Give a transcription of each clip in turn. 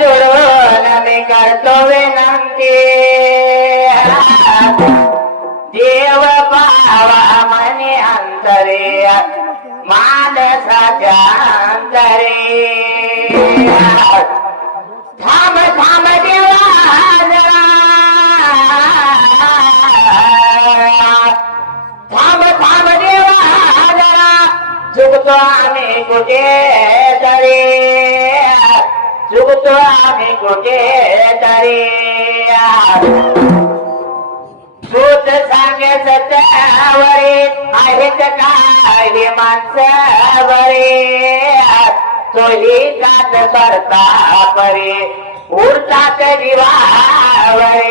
जोडून मी करतो विनंती देव पावा मनी अंतरे मानसाच्या अंतरे थांब थांब देवा जरा थांब थांब देवा जरा चुकतो आम्ही कुठे तरी चुकतो आम्ही कुठे तरी भूत सांगे सत्यावरे आहेत काही माणसावरे तोही कात करता परे उरतात जीवावरे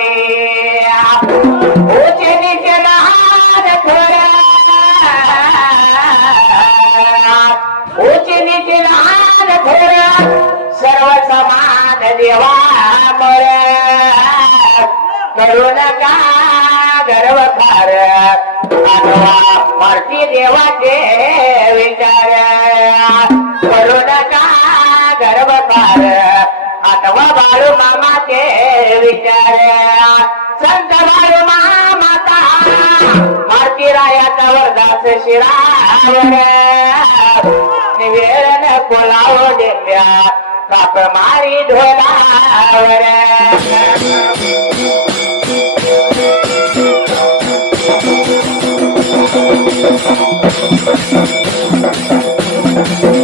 उचे नीचे लहान थोड्या उचे नीचे लहान थोड्या सर्व समान देवा करू नका गर्वकार मूर्ती देवाचे विचार करू नका गर्वकार अथवा बाळू मामाचे विचार संत बाळू मामाता मारुती रायाचा वरदास शिरावर निवेदन कोलाव डेंब्या काप मारी ढोलावर Thank you.